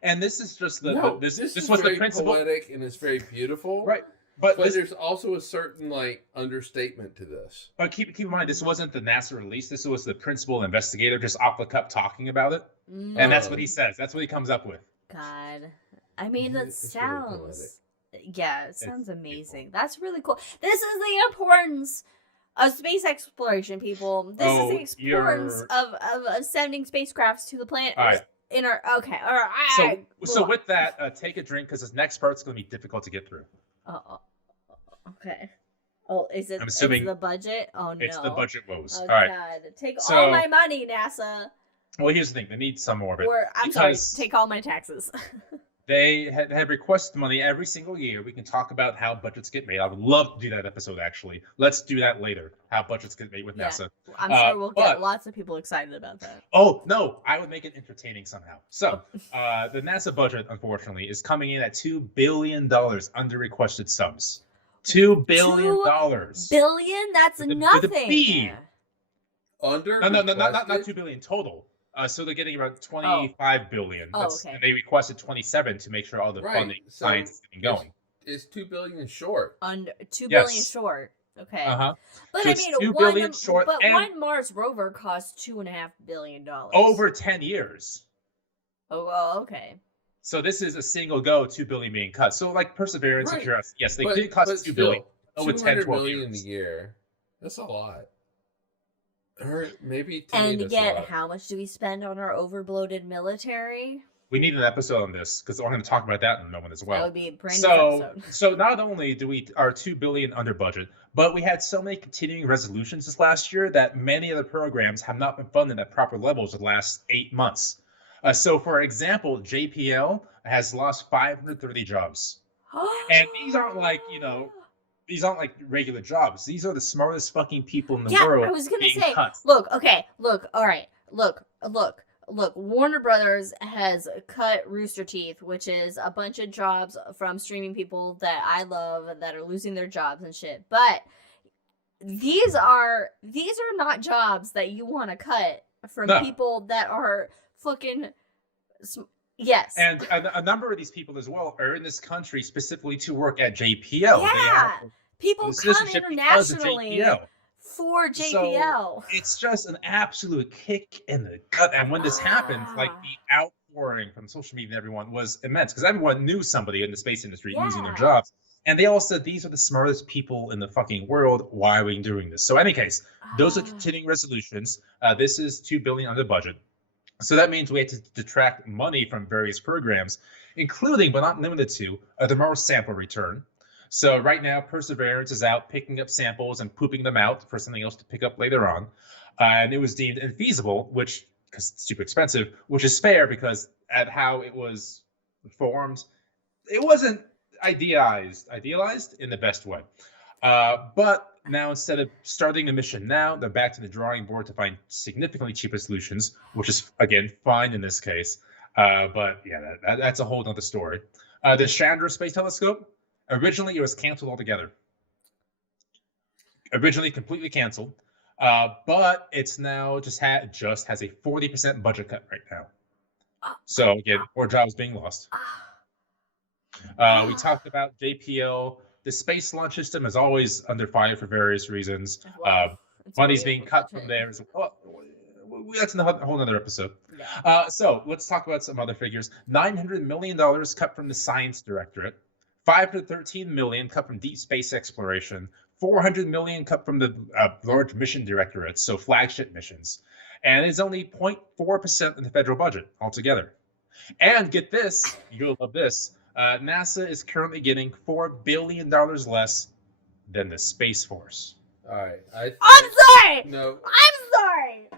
And this is just This is was very the principle. poetic and it's very beautiful. Right. But But this, there's also a certain like understatement to this. but keep in mind, this wasn't the NASA release. This was the principal investigator just off the cup talking about it. And that's what he says. That's what he comes up with. God. I mean, that It's really sounds. Yeah, it sounds It's amazing. That's really cool. This is the importance of space exploration, people. This is the importance of sending spacecrafts to the planet. All right. Okay, all right. So with that, take a drink because this next part's going to be difficult to get through. Okay. Oh, is it? I'm assuming it's the budget? Oh no. It's the budget woes. Oh All right. God! Take So- all my money, NASA. Well, here's the thing. They need some more of it. Or I'm sorry, because take all my taxes. They had requested money every single year. We can talk about how budgets get made. I would love to do that episode, actually. Let's do that later, how budgets get made with Yeah. NASA. I'm sure we'll get but- lots of people excited about that. Oh, no, I would make it entertaining somehow. So, the NASA budget, unfortunately, is coming in at $2 billion under requested sums. $2 billion. Billion? That's With a nothing. B. Under No, not requested? $2 billion total. So they're getting about $25 billion. Oh, okay. And they requested 27 to make sure all the Right, funding so science is getting going. It's $2 billion short. Under $2 Yes. billion short. Okay. Uh-huh. But So I it's mean, $2 billion one, short but and- one Mars rover costs $2.5 billion. Over 10 years. Oh, well, okay. So this is a single go, $2 billion being cut. So like Perseverance and Right. Curiosity, yes, they But- did cost but $2 billion still, over 10, 200 12 million years. a year. That's a lot. Or maybe to me And that's a yet, lot. how much do we spend on our overbloated military? We need an episode on this because we're going to talk about that in a moment as That well. would be a brand new So, episode. so not only do we are $2 billion under budget, but we had so many continuing resolutions this last year that many of the programs have not been funded at proper levels for the last 8 months. So, for example, JPL has lost 530 jobs, and these aren't like these aren't like regular jobs. These are the smartest fucking people in the Yeah, world. I was gonna being say, cut. look, all right, look. Warner Brothers has cut Rooster Teeth, which is a bunch of jobs from streaming people that I love that are losing their jobs and shit. But these are not jobs that you want to cut from No. people that are fucking. Yes. And a number of these people as well are in this country specifically to work at JPL. They Yeah. have People the come citizenship because of internationally JPL. for JPL. It's just an absolute kick in the gut. And when this happened, like the outpouring from social media and everyone was immense because everyone knew somebody in the space industry losing their Yeah. jobs. And they all said, these are the smartest people in the fucking world. Why are we doing this? So, in any case, those are continuing resolutions. This is $2 billion under budget. So that means we had to detract money from various programs, including but not limited to the Mars sample return. So right now, Perseverance is out picking up samples and pooping them out for something else to pick up later on. And it was deemed infeasible, which, because it's super expensive, which is fair because at how it was formed, it wasn't idealized in the best way. But now instead of starting the mission now, they're back to the drawing board to find significantly cheaper solutions, which is, again, fine in this case. But yeah, that's a whole other story. The Chandra Space Telescope, originally it was canceled altogether. Originally completely canceled. But it's now just has a 40% budget cut right now. So again, more jobs being lost. We talked about JPL. The Space Launch System is always under fire for various reasons. Money's being cut from there as well. That's a whole other episode. Yeah. So let's talk about some other figures. $900 million cut from the Science Directorate. $513 million cut from Deep Space Exploration. $400 million cut from the Large Mission Directorate, so flagship missions. And it's only 0.4% of the federal budget altogether. And get this, you'll love this, NASA is currently getting $4 billion less than the Space Force. All right. I'm sorry! No. I'm sorry!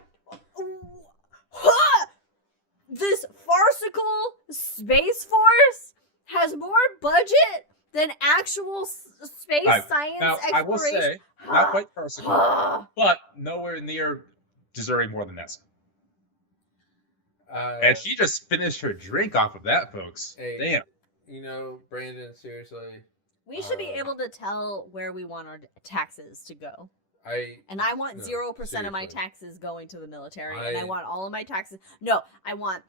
This farcical Space Force has more budget than actual space science exploration. I will say, not quite farcical, but nowhere near deserving more than NASA. And she just finished her drink off of that, folks. Hey, Damn. You know, Brandon, seriously. We should be able to tell where we want our taxes to go. And I want 0% of my taxes going to the military, and I want all of my taxes. No, I want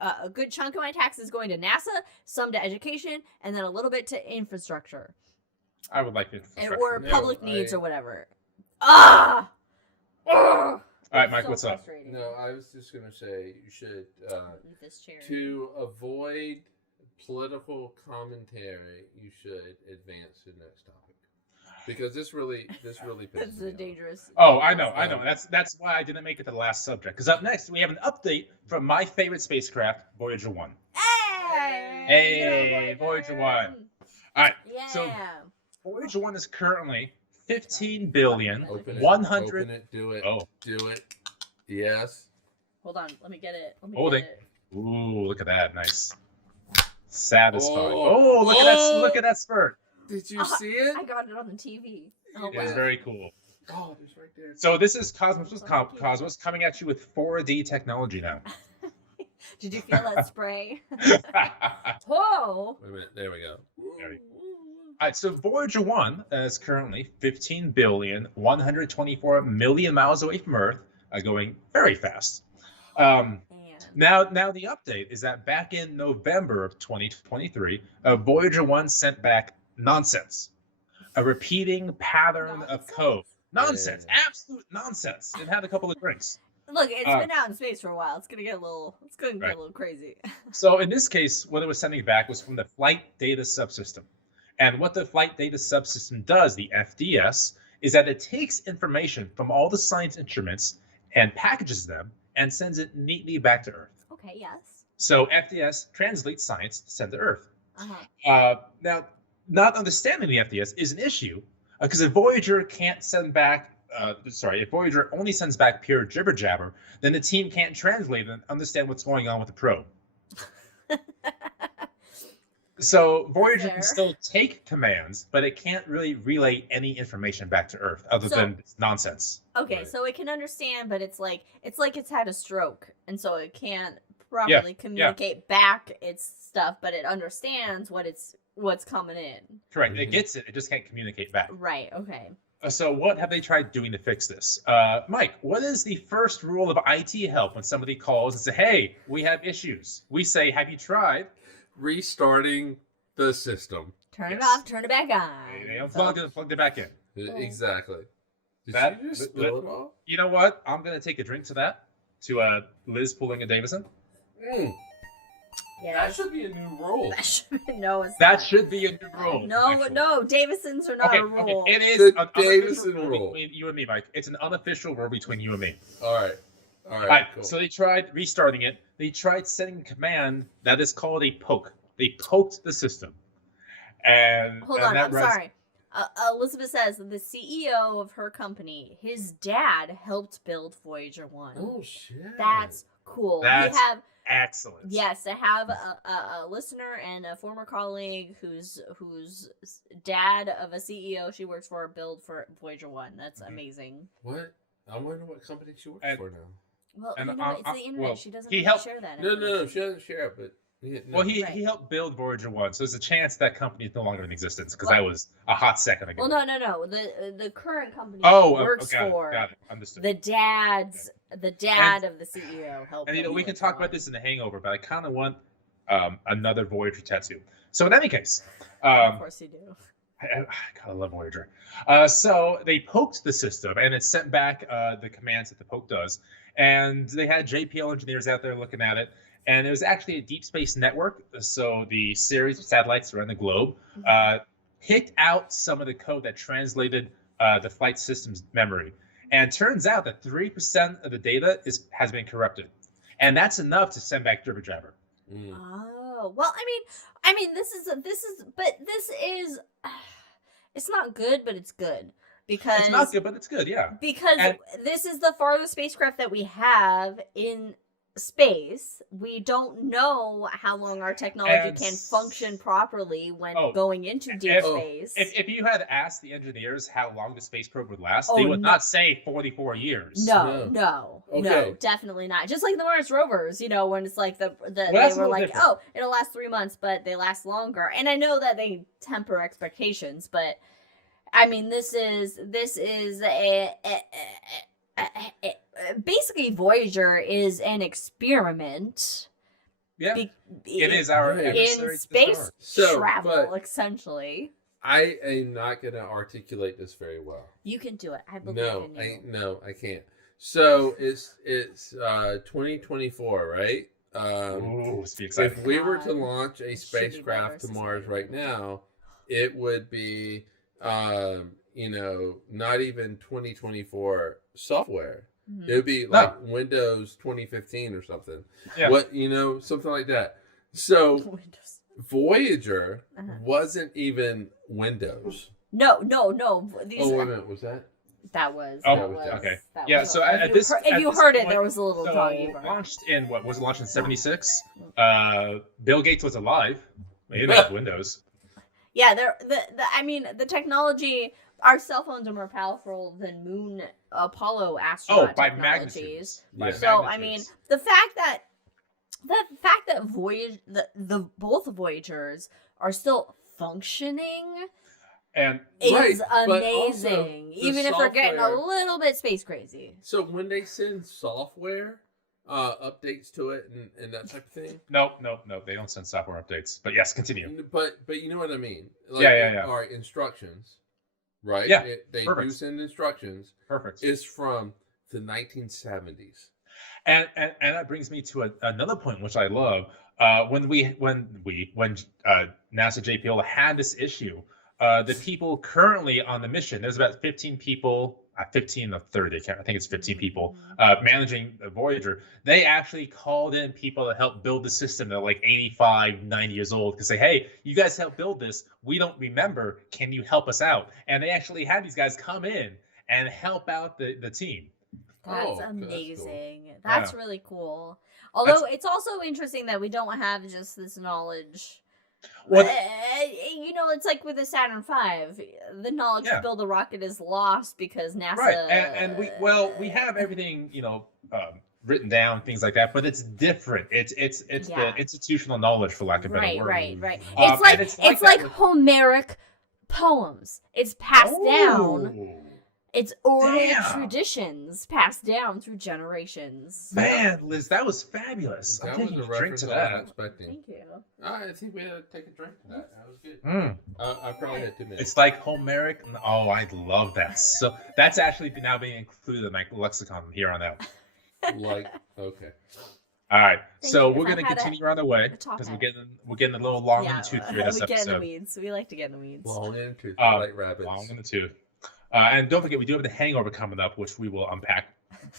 a good chunk of my taxes going to NASA, some to education, and then a little bit to infrastructure. I would like infrastructure. Or public needs or whatever. Ah! All right, Mike, what's up? No, I was just going to say you should, this chair. To avoid political commentary, you should advance to the next topic. Because this really pisses me off. Dangerous. Oh, I know. That's why I didn't make it to the last subject. Because up next we have an update from my favorite spacecraft, Voyager 1. Hey, Voyager 1. All right. Yeah. So Voyager 1 is currently 15 billion. Open it, 100. Open it, do it. Oh. Do it. Yes. Hold on, let me get it. Holding. Ooh, look at that. Nice. Satisfying. Oh, look at that spurt. Did you see it? I got it on the TV. Oh, It was very cool. Oh, it's right there. So this is Cosmos coming at you with 4D technology now. Did you feel that spray? Whoa! Wait a minute. There we go. All right, so Voyager 1 is currently 15 billion, 124 million miles away from Earth, going very fast. Now the update is that back in November of 2023, Voyager 1 sent back nonsense. A repeating pattern of code. Nonsense. Yeah. Absolute nonsense. It had a couple of drinks. Look, it's been out in space for a while. It's gonna get a little crazy. So in this case, what it was sending back was from the Flight Data Subsystem. And what the Flight Data Subsystem does, the FDS, is that it takes information from all the science instruments and packages them and sends it neatly back to Earth. Okay, yes. So FDS translates science to send to Earth. Now, not understanding the FDS is an issue because if Voyager can't send back, if Voyager only sends back pure jibber jabber, then the team can't translate and understand what's going on with the probe. So Voyager can still take commands, but it can't really relay any information back to Earth other than nonsense. Okay, right. So it can understand, but it's like it's had a stroke, and so it can't properly communicate back its stuff, but it understands what's coming in. Correct. It gets it. It just can't communicate back. Right. Okay. So what have they tried doing to fix this? Mike, what is the first rule of IT help when somebody calls and says, hey, we have issues? We say, have you tried? Restarting the system. Turn it off, turn it back on. Plug it back in. Exactly. Did you just spill it all? You know what? I'm going to take a drink to that. To Liz pulling a Davison. Yeah. That should be a new rule. That should be a new rule. No, Davisons are not a rule. Okay. It is an Davison rule between you and me, Mike. It's an unofficial rule between you and me. All right. Cool. So they tried restarting it. They tried sending a command that is called a poke. They poked the system. And hold on, I'm sorry. Elizabeth says the CEO of her company, his dad helped build Voyager 1. Oh shit. That's cool. Excellent. Yes, to have a listener and a former colleague whose dad of a CEO she works for build for Voyager 1. That's amazing. What? I wonder what company she works for now. Well, And, you know, it's the internet. well, She doesn't he really helped- share that. No, she doesn't share it, but no. Well, he Right. helped build Voyager 1, so there's a chance that company is no longer in existence because Well- that was a hot second ago. Well, no. The current company Oh, she works got for, it. Understood. the dad of the CEO helped. And them we can build talk one. about this in The Hangover, but I kind of want another Voyager tattoo. So in any case, Of course you do. I gotta love Voyager. So they poked the system, and it sent back the commands that the poke does. And they had JPL engineers out there looking at it. And it was actually a deep space network. So the series of satellites around the globe picked out some of the code that translated the flight system's memory. And it turns out that 3% of the data has been corrupted. And that's enough to send back Jibber Jabber. Oh, well, I mean, this is, it's not good, but it's good. Because It's not good, but it's good, yeah. Because this is the farthest spacecraft that we have in space. We don't know how long our technology can function properly when going into deep space. If you had asked the engineers how long the space probe would last, Oh, they would no. not say 44 years. No, Okay. definitely not. Just like the Mars rovers, you know, when it's like they that's a were little like, different. oh, it'll last 3 months, but they last longer. And I know that they temper expectations, but I mean, this is basically Voyager is an experiment. Yeah, it is our in emissary to the space stars. travel, essentially. I am not going to articulate this very well. You can do it. I believe in you. I can't. So it's 2024, right? Ooh, it's be exciting. If we were to God. launch a It should be spacecraft to better Mars society. right now, it would be, not even 2024 software. Mhm. It would be like Windows 2015 or something. Yeah. Something like that. So Windows. Voyager Uh-huh. wasn't even Windows. No. These, Oh, wait a minute, was that? That was. Oh, that was okay. that Yeah, was- so if at you this- heard, if at you this heard it, point- there was a little doggy bark. launched in what was it launched in '76? Bill Gates was alive. He didn't have Windows. Yeah, the technology. Our cell phones are more powerful than Moon Apollo astronaut by technologies. magnitudes. By Yeah. So I mean, magnitudes. the fact that the both Voyagers are still functioning And is Right, but also amazing. the Even if they're getting a software- little bit space crazy. So when they send software updates to it and that type of thing, no, they don't send software updates. But yes, continue. but you know what I mean? Like, Yeah. All right, instructions, right? Yeah, They do perfect. send instructions. Perfect. It's from the 1970s. And that brings me to another point which I love. When NASA JPL had this issue, the people currently on the mission, there's about 15 people, 15 of 30, I think it's 15 people managing the Voyager. They actually called in people to help build the system. They're like 85, 90 years old to say, hey, you guys helped build this. We don't remember. Can you help us out? And they actually had these guys come in and help out the team. That's Oh, that's cool. amazing. That's really cool. Although it's also interesting that we don't have just this knowledge. Well, It's like with the Saturn V, the knowledge to build a rocket is lost because NASA. right, and we have everything written down, things like that, but it's different. It's the institutional knowledge, for lack of a better word. Right. And It's like Homeric poems. It's passed down. It's oral traditions passed down through generations. Man, Liz, that was fabulous. That I'm was taking a a drink reference to I wasn't that. expecting. Thank you. I think we had to take a drink to that. That was good. Mm. I probably had 2 minutes. It's like Homeric. Oh, I love that. So that's actually now being included in my lexicon from here on out. Okay. All right, Thank so you. we're If I gonna had continue on the way top because hat. we're getting a little long in Yeah, the tooth for we this get in the episode. weeds. We like to get in the weeds. Long and tooth, Um, like rabbits. Long in the tooth. And don't forget, we do have the Hangover coming up, which we will unpack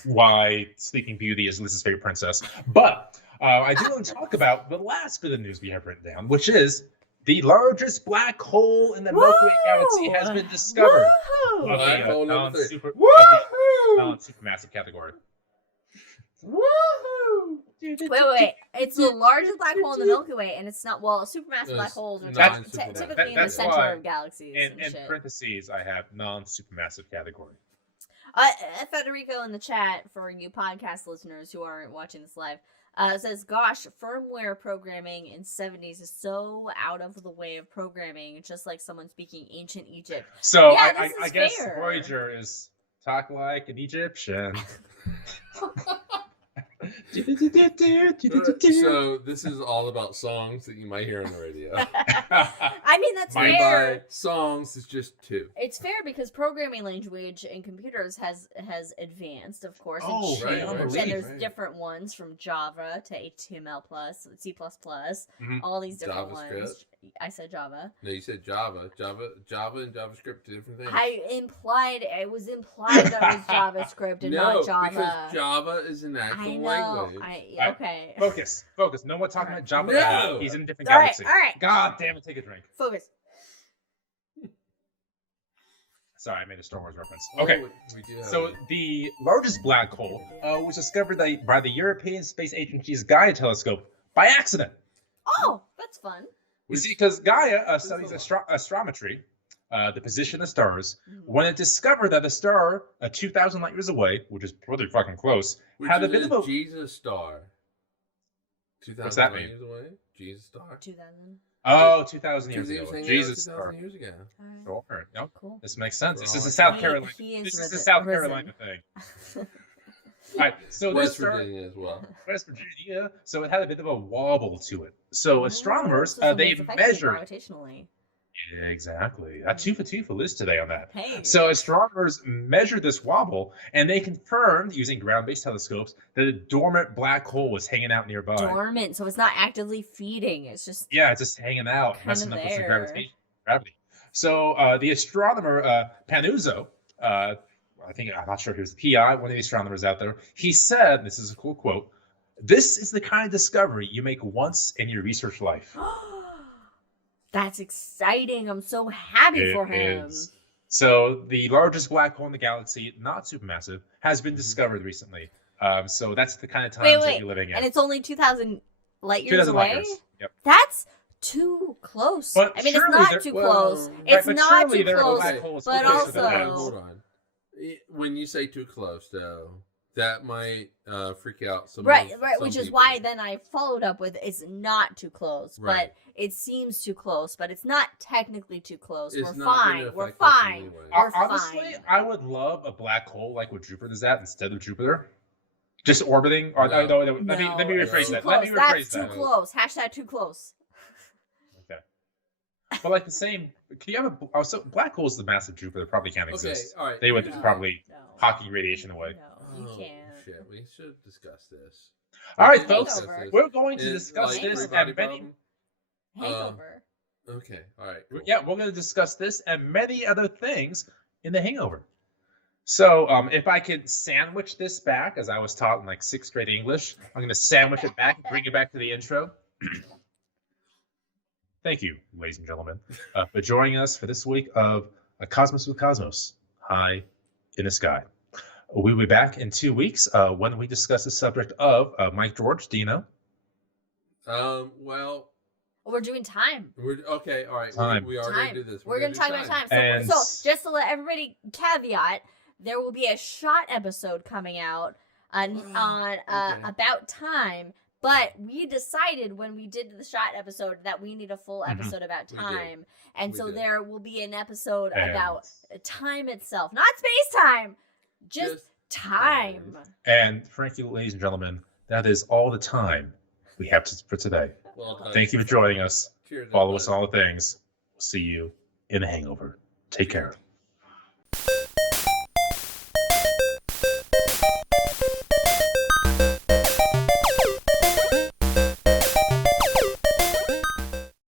why Sleeping Beauty is Liz's favorite princess. But I do want to talk about the last bit of news we have written down, which is the largest black hole in the Milky Way galaxy has been discovered. Woohoo! Of Black the hole number 3. non-supermassive category. Woohoo! Wait. It's the largest black hole in the Milky Way, and it's not. Well, supermassive black holes are typically in the center of galaxies. In parentheses, I have non-supermassive category. Federico in the chat, for you podcast listeners who aren't watching this live, says, "Gosh, firmware programming in 70s is so out of the way of programming, just like someone speaking ancient Egypt." So Yeah, I guess Voyager is talk like an Egyptian. So this is all about songs that you might hear on the radio. I mean, that's fair. By songs is just 2. It's fair because programming language in computers has advanced, of course. Oh, and right, changed. And there's different ones from Java to HTML+, C++, all these different ones. I said Java. No, you said Java. Java and JavaScript, 2 different things. It was implied that it was JavaScript and not Java. Because Java is an actual language. Okay. Focus. No one talking about Java. No. He's in a different galaxy. All right. God damn it, take a drink. Focus. Sorry, I made a Star Wars reference. Okay. We do have So the largest black hole was discovered by the European Space Agency's Gaia telescope by accident. Oh, that's fun. You see, because Gaia studies astrometry, the position of stars. When it discovered that a star 2,000 light years away, which is pretty fucking close, had a bit of a Jesus star. 2,000 What's that light mean? years away? Jesus star. 2000. Oh, 2,000 years ago. Jesus 2,000 star. Years ago. Sure. Yep. Cool. This makes sense. This Well, is a South He Carolina. is This is a risen. South Carolina thing. All right. So West this star, Virginia as well. West Virginia. So it had a bit of a wobble to it. So astronomers, So they it's affected measured. gravitationally. Yeah, exactly. 2 for 2 for Liz today on that. Hey. So astronomers measured this wobble, and they confirmed using ground-based telescopes that a dormant black hole was hanging out nearby. Dormant, so it's not actively feeding. It's just Yeah, it's just hanging out, Kind messing of up with the there. gravity. So the astronomer Panuzzo, I'm not sure who's the PI, one of the astronomers out there, he said, this is a cool quote, "This is the kind of discovery you make once in your research life." that's exciting. I'm so happy for him. Is. So the largest black hole in the galaxy, not supermassive, has been discovered recently. So that's the kind of times that you're living in. And it's only 2,000 light years 2,000 away? light years. Yep. That's too close. But I mean, it's surely not there- too well, close. right, It's but not surely too there are close. black holes but closer than also- that. Hold on. When you say too close, though, that might freak out some. Right, some which is people. why then I followed up with it's not too close, Right. but it seems too close, but it's not technically too close. It's We're not fine. gonna We're affect us fine. anyway. We're Honestly, fine. I would love a black hole like what Jupiter's at instead of Jupiter. Just orbiting. Or, No. no, let me No, rephrase too that. close. Let me rephrase That's too that. close. Hashtag too close. Okay. But like the same, can you have a so black holes? The massive Jupiter probably can't Okay, exist. all right. They would No. probably No. hockey radiation away. No, you Oh, can't. shit. We should discuss this. All right, We folks, should discuss this. we're going to Is, discuss like, this everybody and many. problem? Hangover. Okay, all right. Cool. Yeah, we're going to discuss this and many other things in the Hangover. So, if I could sandwich this back, as I was taught in like 6th grade English, I'm going to sandwich it back and bring it back to the intro. Thank you, ladies and gentlemen, for joining us for this week of A Cosmos with Cosmos, High in the Sky. We'll be back in 2 weeks when we discuss the subject of Mike George. Do you know? Well, We're doing time. we're okay. All right, Time. we are going to do this. We're going to talk about time. And- So just to let everybody caveat, there will be a shot episode coming out on Okay. about time. But we decided when we did the shot episode that we need a full Mhm. episode about We did. time. And We so did. there will be an episode And- about time itself. Not space time, just time. And frankly, ladies and gentlemen, that is all the time we have for today. Well done. Thank you for joining us. Cheers, Follow us everybody. on all the things. We'll see you in a hangover. Take care.